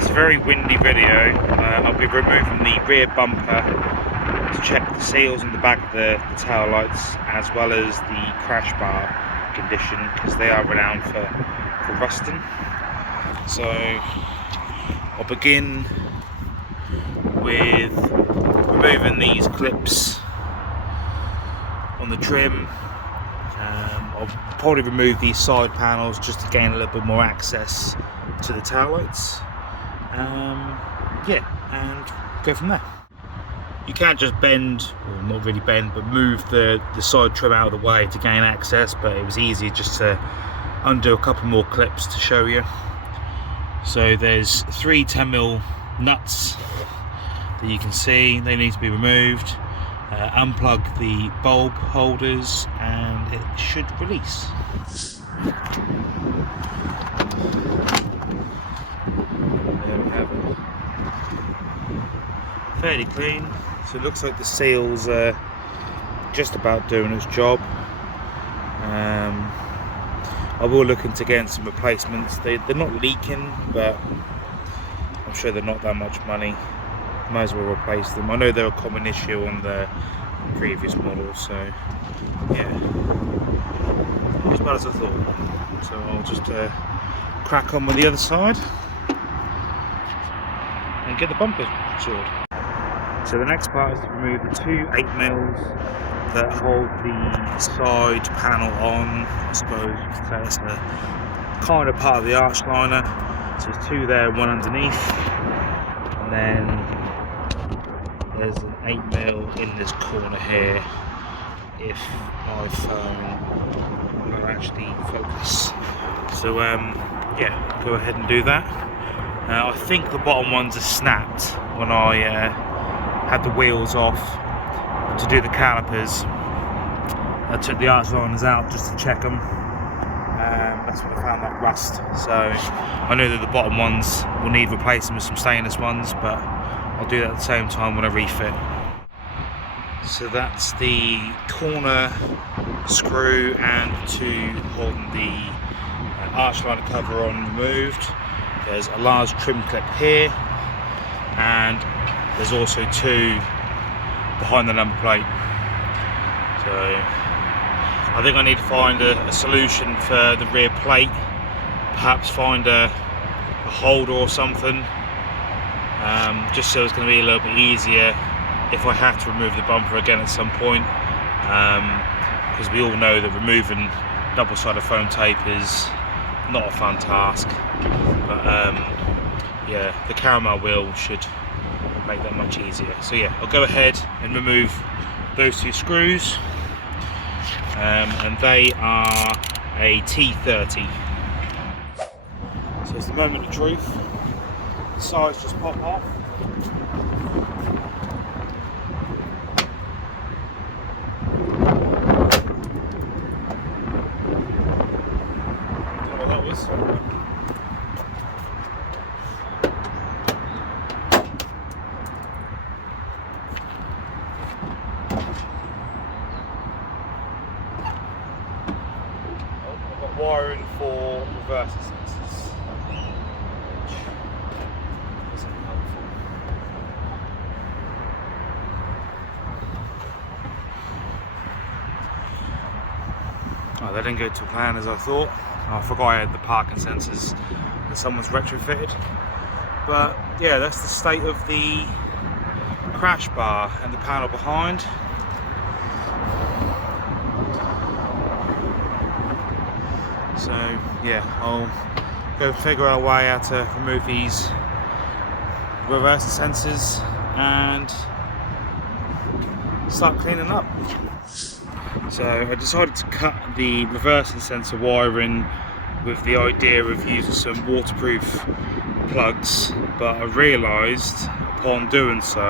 this very windy video, I'll be removing the rear bumper to check the seals in the back of the tail lights, as well as the crash bar condition, because they are renowned for rusting. So I'll begin with removing these clips on the trim. I'll probably remove these side panels just to gain a little bit more access to the tail lights. Yeah, and go from there. You can't just bend, or not really bend, but move the side trim out of the way to gain access, but it was easy just to undo a couple more clips to show you. So there's 3 10mm nuts that you can see, they need to be removed. Unplug the bulb holders and it should release. There we have it. Fairly clean, so it looks like the seals are just about doing its job. I will look into getting some replacements. They're not leaking, but I'm sure they're not that much money. Might as well replace them. I know they're a common issue on the previous model, so yeah, not as bad as I thought. So I'll just crack on with the other side and get the bumper sorted. So the next part is to remove the 2 8mm that hold the side panel on. I suppose you could say it's a kind of part of the arch liner. So there's 2 there, 1 underneath, and then there's an 8mm in this corner here, if my phone will actually focus. So yeah, go ahead and do that. I think the bottom ones are snapped when I had the wheels off to do the calipers. I took the arch liners out just to check them. That's when I found that rust. So I know that the bottom ones will need replacing with some stainless ones, but I'll do that at the same time when I refit. So that's the corner screw and 2 holding the arch liner cover on removed. There's a large trim clip here, and there's also 2 behind the number plate. So I think I need to find a solution for the rear plate, perhaps find a holder or something. Just so it's going to be a little bit easier if I have to remove the bumper again at some point, because we all know that removing double-sided foam tape is not a fun task, but yeah, the caramel wheel should make that much easier. So yeah, I'll go ahead and remove those 2 screws, and they are a T30. So it's the moment of truth. The sides just pop off. Don't know what that was. I've got wiring for reverse sensors. Oh, they didn't go to plan as I thought. I forgot I had the parking sensors that someone's retrofitted. But yeah, that's the state of the crash bar and the panel behind. So yeah, I'll go figure out a way how to remove these reverse sensors and start cleaning up. So I decided to cut the reversing sensor wiring with the idea of using some waterproof plugs, but I realised upon doing so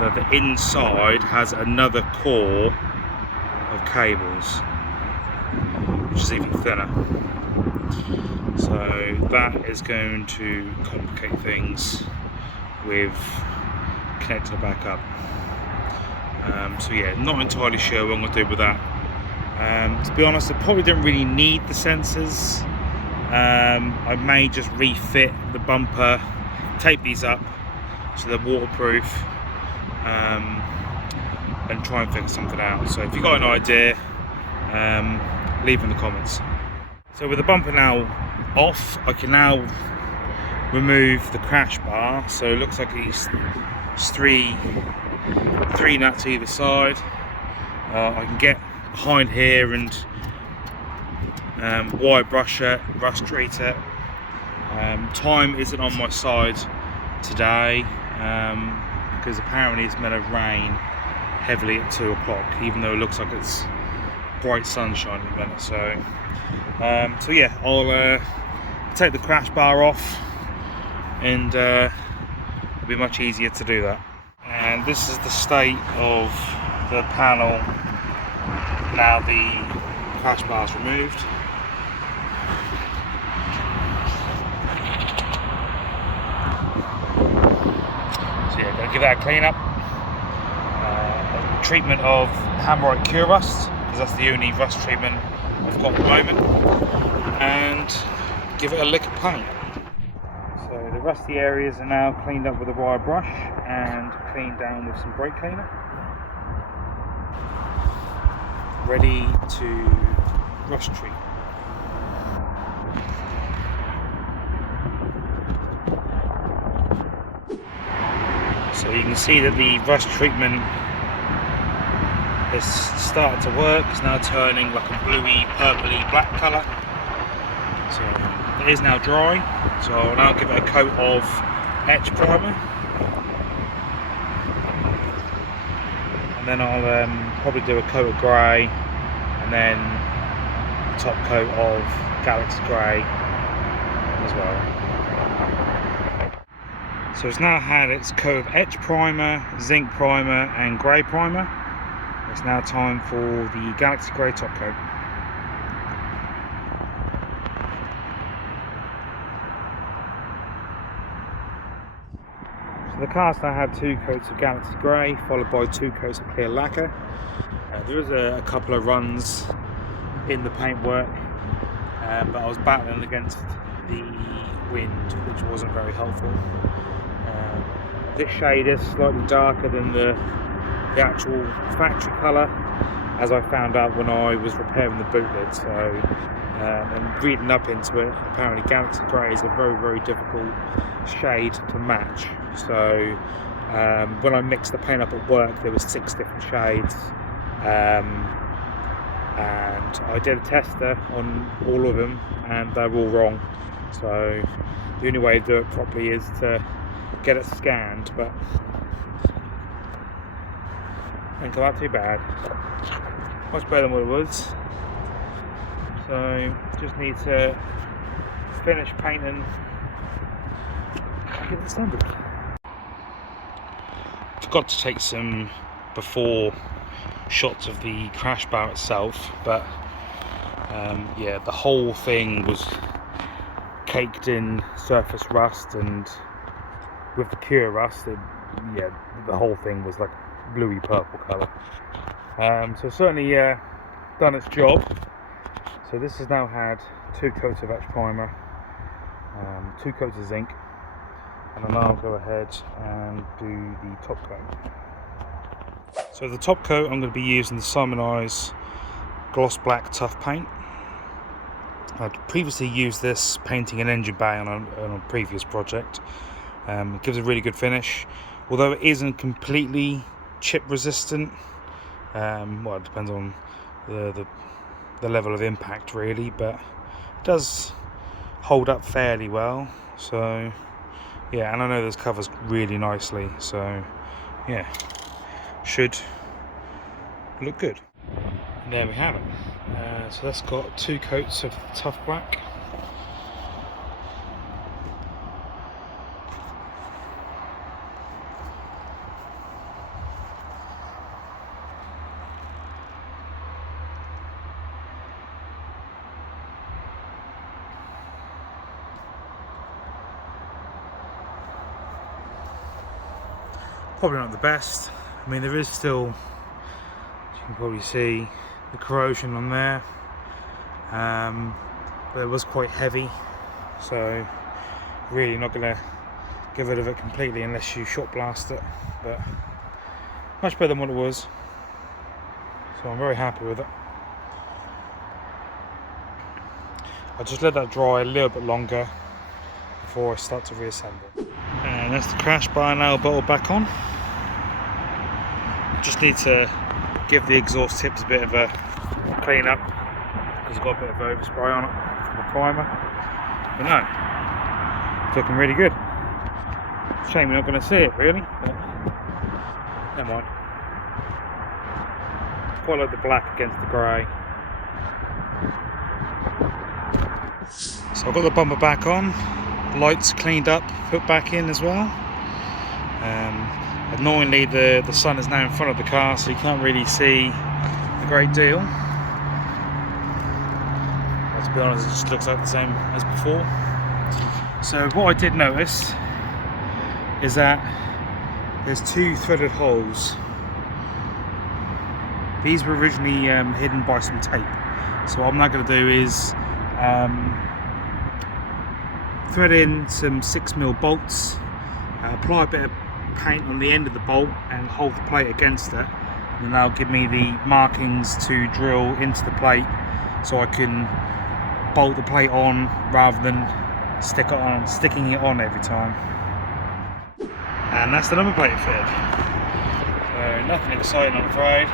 that the inside has another core of cables, which is even thinner. So that is going to complicate things with connecting it back up. So yeah, not entirely sure what I'm going to do with that. To be honest, I probably don't really need the sensors. I may just refit the bumper tape these up so they're waterproof, and try and figure something out. So if you've got an idea, leave in the comments. So with the bumper now off, I can now remove the crash bar. So it looks like it's three nuts either side. I can get behind here and wire brush it, rust treat it. Time isn't on my side today because apparently it's meant to rain heavily at 2 o'clock, even though it looks like it's bright sunshine at the minute. So yeah, I'll take the crash bar off, and it'll be much easier to do that. And this is the state of the panel now the crash bar's removed. So yeah, gonna give that a clean up. Treatment of hammerite cure rust, because that's the only rust treatment I've got at the moment, and give it a lick of paint. So the rusty areas are now cleaned up with a wire brush and cleaned down with some brake cleaner. Ready to rust treat. So you can see that the rust treatment has started to work. It's now turning like a bluey, purpley black colour. So it is now dry. So I'll now give it a coat of etch primer, and then I'll probably do a coat of grey, and then a top coat of Galaxy Grey as well. So it's now had its coat of etch primer, zinc primer and grey primer. It's now time for the Galaxy Grey top coat. So the cast I had 2 coats of Galaxy Grey, followed by 2 coats of clear lacquer. There was a couple of runs in the paintwork, but I was battling against the wind, which wasn't very helpful. This shade is slightly darker than the actual factory colour, as I found out when I was repairing the boot lid. So, and reading up into it, apparently Galaxy Grey is a very, very difficult shade to match. So when I mixed the paint up at work, there was 6 different shades, and I did a tester on all of them, and they're all wrong. So the only way to do it properly is to get it scanned, but didn't come out too bad. Much better than what it was. So just need to finish painting and get it assembled. Forgot to take some before shots of the crash bar itself, but yeah, the whole thing was caked in surface rust, and with the cure rust, yeah, the whole thing was like bluey purple colour. So certainly done its job. So this has now had 2 coats of etch primer, 2 coats of zinc, and I'll now go ahead and do the top coat. So the top coat, I'm going to be using the Simon Eyes Gloss Black Tough Paint. I'd previously used this painting an engine bay on a previous project. It gives a really good finish, although it isn't completely chip resistant. Well, it depends on the level of impact really, but it does hold up fairly well. So yeah, and I know this covers really nicely, so yeah, should look good. And there we have it. So that's got 2 coats of tough black. Probably not the best. I mean, there is still, as you can probably see, the corrosion on there, but it was quite heavy, so really not going to get rid of it completely unless you shot blast it, but much better than what it was, so I'm very happy with it. I'll just let that dry a little bit longer before I start to reassemble. And that's the crash bar now bolted back on. Just need to give the exhaust tips a bit of a clean up because it's got a bit of overspray on it from the primer. But no, it's looking really good. Shame you're not going to see it really, but never mind. Quite like the black against the grey. So I've got the bumper back on, lights cleaned up, put back in as well. Annoyingly the sun is now in front of the car, so you can't really see a great deal. But to be honest, it just looks like the same as before. So what I did notice is that there's two threaded holes. These were originally hidden by some tape. So what I'm now going to do is thread in some 6mm bolts, apply a bit of paint on the end of the bolt and hold the plate against it, and that'll give me the markings to drill into the plate so I can bolt the plate on rather than sticking it on every time. And that's the number plate fit. So nothing exciting, I'm afraid.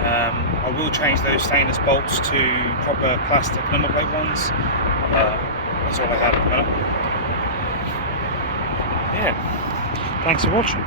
I will change those stainless bolts to proper plastic number plate ones. That's all I had at the minute. Yeah, thanks for watching.